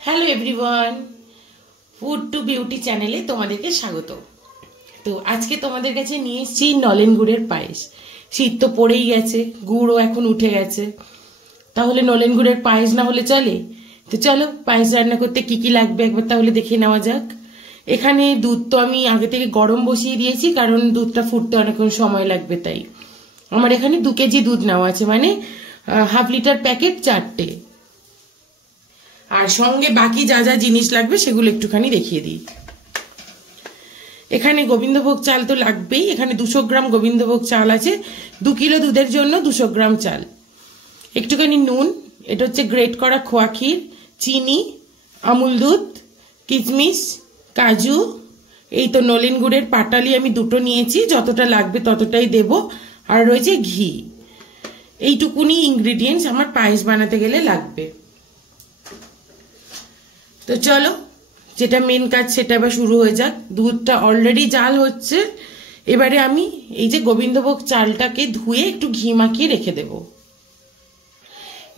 Hello everyone, food to beauty চ্যানেলে তোমাদেরকে স্বাগত। তো আজকে তোমাদের কাছে নিয়ে এসেছি নলেন গুড়ের পায়েস। শীত তো পড়েই গেছে, গুড়ও এখন উঠে গেছে, তাহলে নলেন গুড়ের পায়েস না হলে চলে? তো চলো পায়েস রান্না করতে কি কি লাগবে একবার তাহলে দেখে নেওয়া যাক। এখানে দুধ তো আমি আগে থেকে গরম বসিয়ে দিয়েছি, কারণ দুধটা ফুটতে অনেকক্ষণ সময় লাগবে। তাই আমার এখানে 2 কেজি দুধ নেওয়া আছে, মানে হাফ লিটার প্যাকেট 4টে। আর সঙ্গে বাকি যা যা জিনিস লাগবে সেগুলো একটুখানি দেখিয়ে দিই। এখানে গোবিন্দভোগ চাল তো লাগবেই, এখানে 200 গ্রাম গোবিন্দভোগ চাল আছে। 2 কিলো দুধের জন্য 200 গ্রাম চাল। একটুখানি নুন, এটা হচ্ছে গ্রেট করা খোয়া ক্ষীর, চিনি, আমুল দুধ, কিশমিশ, কাজু, এই তো নলেন গুড়ের পাটালি আমি 2টো নিয়েছি, যতটা লাগবে ততটাই দেব। আর রয়েছে ঘি। এইটুকুনি ইনগ্রিডিয়েন্টস আমার পায়েস বানাতে গেলে লাগবে। তো চলো, যেটা মেন কাজ সেটা এবার শুরু হয়ে যাক। দুধটা অলরেডি জাল হচ্ছে। এবারে আমি এই যে গোবিন্দভোগ চালটাকে ধুয়ে একটু ঘি মাখিয়ে রেখে দেব।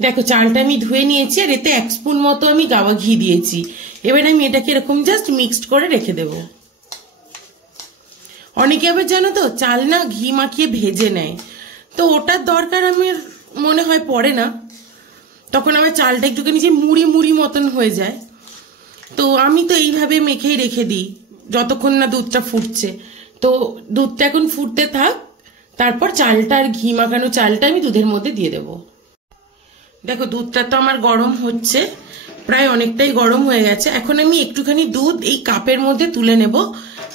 দেখো চালটা আমি ধুয়ে নিয়েছি, আর এতে 1 স্পুন মতো আমি গাওয়া ঘি দিয়েছি। এবারে আমি এটাকে এরকম জাস্ট মিক্সড করে রেখে দেব। অনেকে আবার জানো তো চাল না ঘি মাখিয়ে ভেজে নেয়, তো ওটার দরকার আমার মনে হয় পড়ে না। তখন আমার চালটা একটুখানি যে মুড়ি মুড়ি মতন হয়ে যায়। তো আমি তো এইভাবে মেখেই রেখে দিই যতক্ষণ না দুধটা ফুটছে। তো দুধটা এখন ফুটতে থাক, তারপর চালটা আর ঘি মাখানো চালটা আমি দুধের মধ্যে দিয়ে দেব। দেখো দুধটা তো আমার গরম হচ্ছে, প্রায় অনেকটাই গরম হয়ে গেছে। এখন আমি একটুখানি দুধ এই কাপের মধ্যে তুলে নেব,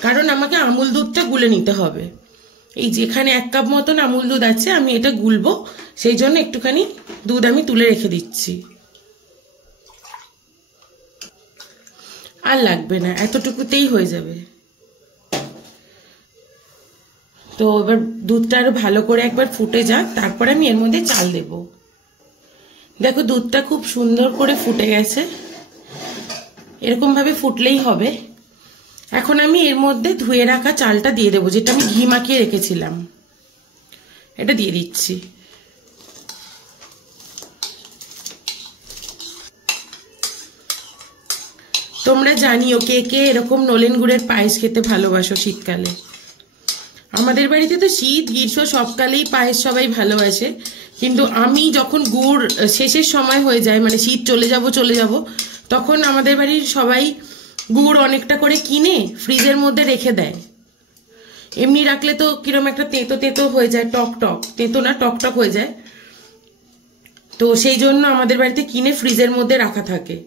কারণ আমাকে আমুল দুধটা গুলে নিতে হবে। এই যেখানে 1 কাপ মতন আমুল দুধ আছে, আমি এটা গুলবো, সেই জন্য একটুখানি দুধ আমি তুলে রেখে দিচ্ছি। আর লাগবে না, এতটুকুতেই হয়ে যাবে। তো এবার দুধটা আরো ভালো করে একবার ফুটে যাক, তারপরে আমি এর মধ্যে চাল দেব। দেখো দুধটা খুব সুন্দর করে ফুটে গেছে, এরকম ভাবে ফুটলেই হবে। এখন আমি এর মধ্যে ধুয়ে রাখা চালটা দিয়ে দেবো, যেটা আমি ঘি মাখিয়ে রেখেছিলাম। এটা দিয়ে দিচ্ছি। তোমরা জানিও কে কে এরকম নলেন গুড়ের পায়েস খেতে ভালোবাসো শীতকালে। আমাদের বাড়িতে তো শীত গ্রীষ্ম সবকালেই পায়েস সবাই ভালোবাসে, কিন্তু আমি যখন গুড় শেষের সময় হয়ে যায়, মানে শীত চলে যাব, তখন আমাদের বাড়ির সবাই গুড় অনেকটা করে কিনে ফ্রিজের মধ্যে রেখে দেয়। এমনি রাখলে তো কিরম একটা তেতো তেতো হয়ে যায়, টক টক, তেতো না টক টক হয়ে যায়। তো সেই জন্য আমাদের বাড়িতে কিনে ফ্রিজের মধ্যে রাখা থাকে।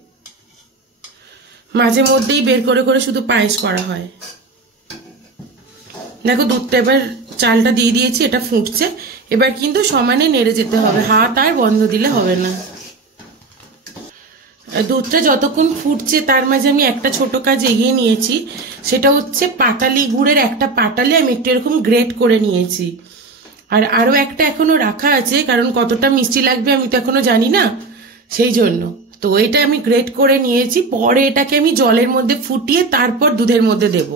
মাঝে মধ্যেই বের করে করে শুধু পায়েস করা হয়। দেখো দুধটা এবার চালটা দিয়ে দিয়েছি, এটা ফুটছে। এবার কিন্তু সমানে নেড়ে যেতে হবে, হাত আর বন্ধ দিলে হবে না। দুধটা যতক্ষণ ফুটছে তার মাঝে আমি একটা ছোট কাজ এগিয়ে নিয়েছি, সেটা হচ্ছে পাটালি গুড়ের একটা পাটালি আমি একটু এরকম গ্রেট করে নিয়েছি। আর আরো একটা এখনো রাখা আছে, কারণ কতটা মিষ্টি লাগবে আমি তো এখনো জানি না, সেই জন্য। তো এটা আমি গ্রেট করে নিয়েছি, পরে এটাকে আমি জলের মধ্যে ফুটিয়ে তারপর দুধের মধ্যে দেব।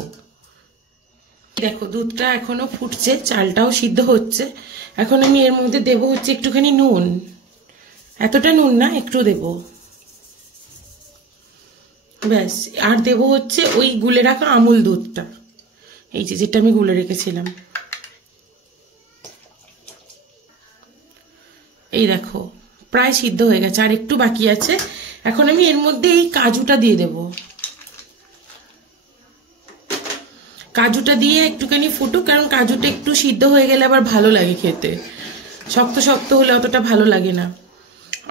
দেখো দুধটা এখনো ফুটছে, চালটাও সিদ্ধ হচ্ছে। এখন আমি এর মধ্যে দেব হচ্ছে একটুখানি নুন, এতটা নুন না, একটু দেব, ব্যাস। আর দেব হচ্ছে ওই গুলে রাখা আমুল দুধটা, এই যে যেটা আমি গুলে রেখেছিলাম। এই দেখো প্রায় সিদ্ধ হয়ে গেছে, আর একটু বাকি আছে। এখন আমি এর মধ্যে এই কাজুটা দিয়ে দেব। কাজুটা দিয়ে একটুখানি ফুটুক, কারণ কাজুটা একটু সিদ্ধ হয়ে গেলে আবার ভালো লাগে খেতে, শক্ত শক্ত হলে অতটা ভালো লাগে না।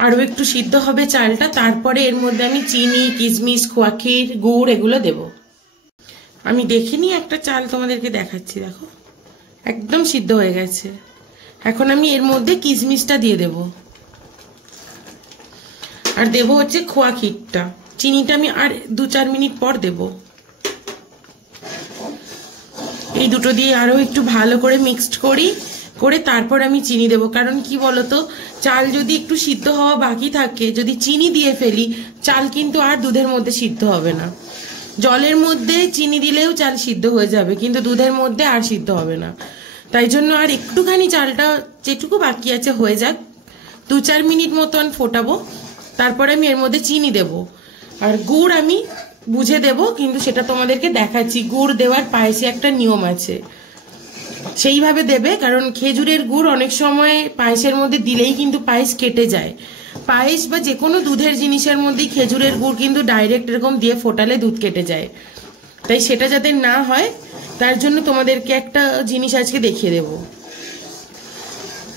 আরও একটু সিদ্ধ হবে চালটা, তারপরে এর মধ্যে আমি চিনি, কিশমিশ, খোয়া ক্ষীর, গুড় এগুলো দেব। আমি দেখিনি একটা চাল তোমাদেরকে দেখাচ্ছি, দেখো একদম সিদ্ধ হয়ে গেছে। এখন আমি এর মধ্যে কিশমিশটা দিয়ে দেব, আর দেব হচ্ছে খোয়া ক্ষীরটা। চিনিটা আমি আর 2-4 মিনিট পর দেব। এই দুটো দিয়ে আরো একটু ভালো করে মিক্সড করে তারপর আমি চিনি দেব। কারণ কি বলতো, চাল যদি একটু সিদ্ধ হওয়া বাকি থাকে, যদি চিনি দিয়ে ফেলি, চাল কিন্তু আর দুধের মধ্যে সিদ্ধ হবে না। জলের মধ্যে চিনি দিলেও চাল সিদ্ধ হয়ে যাবে, কিন্তু দুধের মধ্যে আর সিদ্ধ হবে না। তাই জন্য আর একটুখানি চালটা যেটুকু বাকি আছে হয়ে যাক, 2-4 মিনিট মতন ফোটাবো, তারপরে আমি এর মধ্যে চিনি দেব। আর গুড় আমি বুঝে দেব, কিন্তু সেটা তোমাদেরকে দেখাচ্ছি। গুড় দেওয়ার পায়েসে একটা নিয়ম আছে, সেইভাবে দেবে। কারণ খেজুরের গুড় অনেক সময় পায়েসের মধ্যে দিলেই কিন্তু পায়েস কেটে যায়। পায়েস বা যে কোনো দুধের জিনিসের মধ্যেই খেজুরের গুড় কিন্তু ডাইরেক্ট এরকম দিয়ে ফোটালে দুধ কেটে যায়। তাই সেটা যাতে না হয় তার জন্য তোমাদেরকে একটা জিনিস আজকে দেখিয়ে দেব।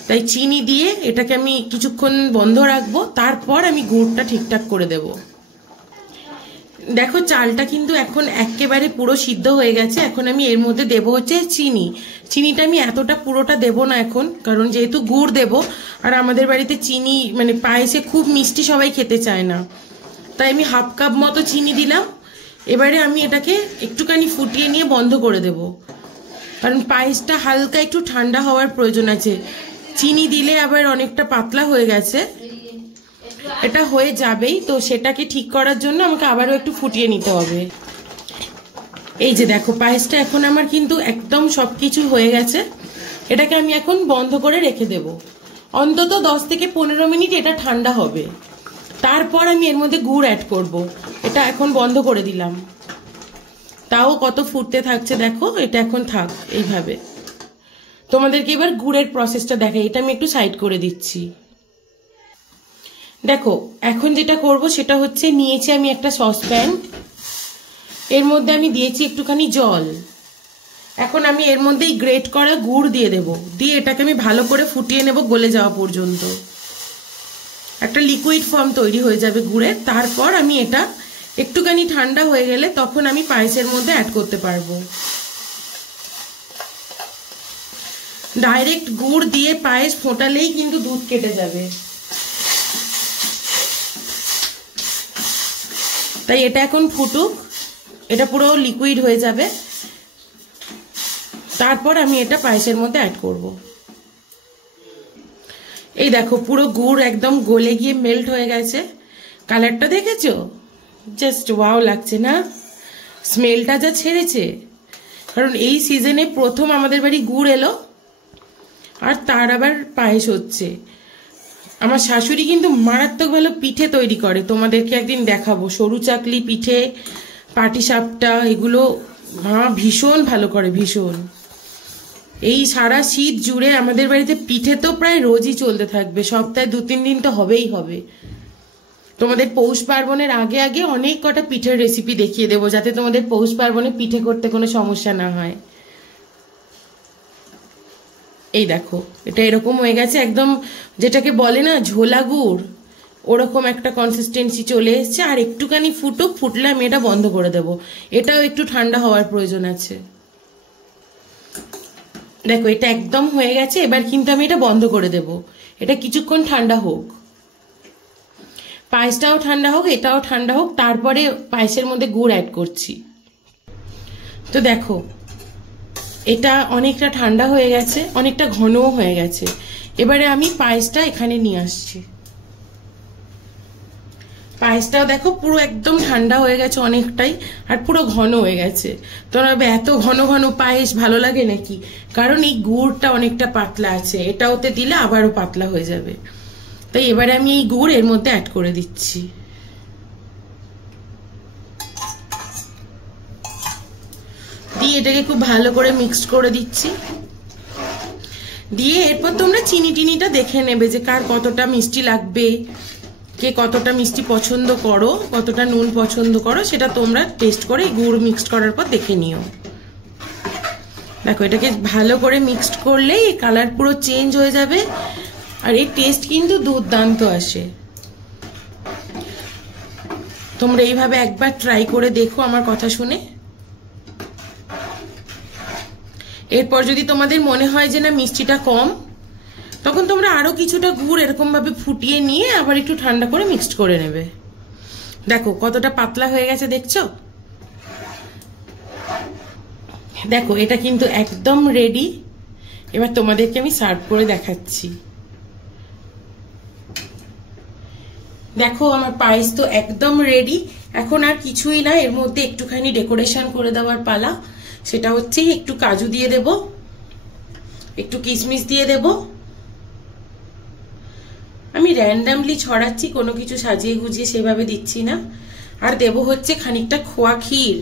তাই চিনি দিয়ে এটাকে আমি কিছুক্ষণ বন্ধ রাখবো, তারপর আমি গুড়টা ঠিকঠাক করে দেব। দেখো চালটা কিন্তু এখন একেবারে পুরো সিদ্ধ হয়ে গেছে। এখন আমি এর মধ্যে দেব হচ্ছে চিনি। চিনিটা আমি এতটা পুরোটা দেব না এখন, কারণ যেহেতু গুড় দেব, আর আমাদের বাড়িতে চিনি মানে পায়েসে খুব মিষ্টি সবাই খেতে চায় না, তাই আমি হাফ কাপ মতো চিনি দিলাম। এবারে আমি এটাকে একটুখানি ফুটিয়ে নিয়ে বন্ধ করে দেব, কারণ পায়েসটা হালকা একটু ঠান্ডা হওয়ার প্রয়োজন আছে। চিনি দিলে আবার অনেকটা পাতলা হয়ে গেছে, এটা হয়ে যাবেই। তো সেটাকে ঠিক করার জন্য আমাকে আবারও একটু ফুটিয়ে নিতে হবে। এই যে দেখো পায়েসটা এখন আমার কিন্তু একদম সবকিছু হয়ে গেছে। এটাকে আমি এখন বন্ধ করে রেখে দেব অন্তত 10 থেকে 15 মিনিট। এটা ঠান্ডা হবে, তারপর আমি এর মধ্যে গুড় অ্যাড করব। এটা এখন বন্ধ করে দিলাম, তাও কত ফুটতে থাকছে দেখো। এটা এখন থাক এইভাবে। তোমাদেরকে এবার গুড়ের প্রসেসটা দেখাই। এটা আমি একটু সাইড করে দিচ্ছি। দেখো এখন যেটা করব সেটা হচ্ছে, নিয়েছি আমি একটা সসপ্যান, এর মধ্যে আমি দিয়েছি একটুখানি জল। এখন আমি এর মধ্যেই গ্রেট করা গুড় দিয়ে দেব, দিয়ে এটাকে আমি ভালো করে ফুটিয়ে নেব গলে যাওয়া পর্যন্ত। একটা লিকুইড ফর্ম তৈরি হয়ে যাবে গুড়ের। তারপর আমি এটা একটুখানি ঠান্ডা হয়ে গেলে তখন আমি পায়েসের মধ্যে অ্যাড করতে পারবো। ডাইরেক্ট গুড় দিয়ে পায়েস ফোটালেই কিন্তু দুধ কেটে যাবে, তাই এটা এখন ফুটুক, এটা পুরো লিকুইড হয়ে যাবে, তারপর আমি এটা পায়েসের মধ্যে অ্যাড করব। এই দেখো পুরো গুড় একদম গলে গিয়ে মেল্ট হয়ে গেছে। কালারটা দেখেছো? জাস্ট ওয়াও লাগছে না? স্মেলটা যা ছেড়েছে, কারণ এই সিজনে প্রথম আমাদের বাড়ি গুড় এলো, আর তার আবার পায়েস হচ্ছে। আমার শাশুড়ি কিন্তু মারাত্মক ভালো পিঠে তৈরি করে, তোমাদেরকে একদিন দেখাবো। সরু চাকলি পিঠে, পাটিসাপটা, এগুলো মা ভীষণ ভালো করে, ভীষণ। এই সারা শীত জুড়ে আমাদের বাড়িতে পিঠে তো প্রায় রোজই চলতে থাকবে, সপ্তাহে 2-3 দিন তো হবেই হবে। তোমাদের পৌষ পার্বণের আগে আগে অনেক কটা পিঠের রেসিপি দেখিয়ে দেবো, যাতে তোমাদের পৌষ পার্বণে পিঠে করতে কোনো সমস্যা না হয়। এই দেখো এটা এরকম হয়ে গেছে, একদম যেটাকে বলে না ঝোলা গুড়, ওরকম একটা কনসিস্টেন্সি চলে এসছে। আর একটুখানি ফুটুক, ফুটলে আমি এটা বন্ধ করে দেব। এটাও একটু ঠান্ডা হওয়ার প্রয়োজন আছে। দেখো এটা একদম হয়ে গেছে, এবার কিন্তু আমি এটা বন্ধ করে দেব। এটা কিছুক্ষণ ঠান্ডা হোক, পায়েসটাও ঠান্ডা হোক, এটাও ঠান্ডা হোক, তারপরে পায়েসের মধ্যে গুড় অ্যাড করছি। তো দেখো এটা অনেকটা ঠান্ডা হয়ে গেছে, অনেকটা ঘনও হয়ে গেছে। এবারে আমি পায়েসটা এখানে নিয়ে আসছি। পায়েসটাও দেখো পুরো একদম ঠান্ডা হয়ে গেছে অনেকটাই, আর পুরো ঘন হয়ে গেছে। তোমরা এত ঘন ঘন পায়েস ভালো লাগে নাকি? কারণ এই গুড়টা অনেকটা পাতলা আছে, এটা ওতে দিলে আবারও পাতলা হয়ে যাবে। তাই এবারে আমি এই গুড় এর মধ্যে অ্যাড করে দিচ্ছি। দিয়ে এটাকে খুব ভালো করে মিক্সড করে দিচ্ছি। দিয়ে এরপর তোমরা চিনি টিনিটা দেখে নেবে যে কার কতটা মিষ্টি লাগবে, কে কতটা মিষ্টি পছন্দ করো, কতটা নুন পছন্দ করো, সেটা তোমরা টেস্ট করে গুড় মিক্সড করার পর দেখে নিও। দেখো এটাকে ভালো করে মিক্সড করলেই কালার পুরো চেঞ্জ হয়ে যাবে, আর এই টেস্ট কিন্তু দুর্দান্ত আসে। তোমরা এইভাবে একবার ট্রাই করে দেখো আমার কথা শুনে। এরপর যদি তোমাদের মনে হয় যে না মিষ্টিটা কম, তখন তোমরা আরো কিছুটা গুড় এরকম ভাবে ফুটিয়ে নিয়ে আবার একটু ঠান্ডা করে মিক্সড করে নেবে। দেখো কতটা পাতলা হয়ে গেছে, দেখছো? দেখো এটা কিন্তু একদম রেডি। এবার তোমাদেরকে আমি সার্ভ করে দেখাচ্ছি। দেখো আমার পায়েস তো একদম রেডি। এখন আর কিছুই না, এর মধ্যে একটুখানি ডেকোরেশন করে দেওয়ার পালা। সেটা হচ্ছে একটু কাজু দিয়ে দেব, একটু কিশমিশ দিয়ে দেব। আমি র্যান্ডামলি ছড়াচ্ছি, কোনো কিছু সাজিয়ে গুজিয়ে সেভাবে দিচ্ছি না। আর দেব হচ্ছে খানিকটা খোয়া ক্ষীর,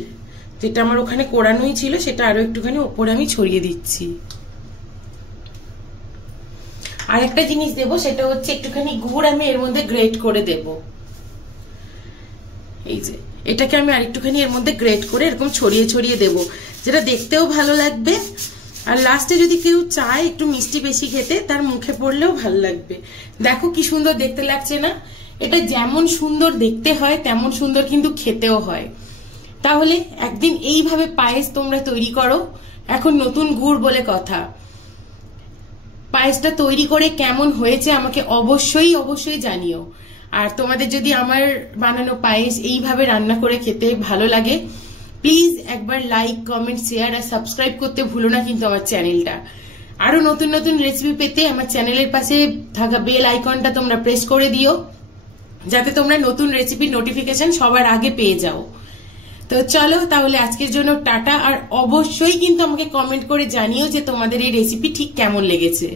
যেটা আমার ওখানে কোরানোই ছিল, সেটা আরো একটুখানি ওপরে আমি ছড়িয়ে দিচ্ছি। আর একটা জিনিস দেব, সেটা হচ্ছে একটুখানি গুড় আমি এর মধ্যে গ্রেট করে দেব। এই যে এটাকে আমি আরেকটুখানি এর মধ্যে গ্রেট করে এরকম ছড়িয়ে ছড়িয়ে দেব, যেটা দেখতেও ভালো লাগবে। আর লাস্টে যদি কেউ চায় একটু মিষ্টি বেশি খেতে, তার মুখে পড়লেও ভালো লাগবে। দেখো কি সুন্দর দেখতে লাগছে না? এটা যেমন সুন্দর দেখতে হয় তেমন সুন্দর কিন্তু খেতেও হয়। তাহলে একদিন এইভাবে পায়েস তোমরা তৈরি করো। এখন নতুন গুড় বলে কথা। পায়েসটা তৈরি করে কেমন হয়েছে আমাকে অবশ্যই অবশ্যই জানিও। আর তোমাদের যদি আমার বানানো পায়েস এইভাবে রান্না করে খেতে ভালো লাগে, প্লিজ একবার লাইক, কমেন্ট, শেয়ার আর সাবস্ক্রাইব করতে ভুলো না কিন্তু আমার চ্যানেলটা। আরো নতুন নতুন রেসিপি পেতে আমার চ্যানেলের পাশে থাকা বেল আইকনটা তোমরা প্রেস করে দিও, যাতে তোমরা নতুন রেসিপির নোটিফিকেশন সবার আগে পেয়ে যাও। তো চলো তাহলে আজকের জন্য টাটা। আর অবশ্যই কিন্তু আমাকে কমেন্ট করে জানিও যে তোমাদের এই রেসিপি ঠিক কেমন লেগেছে।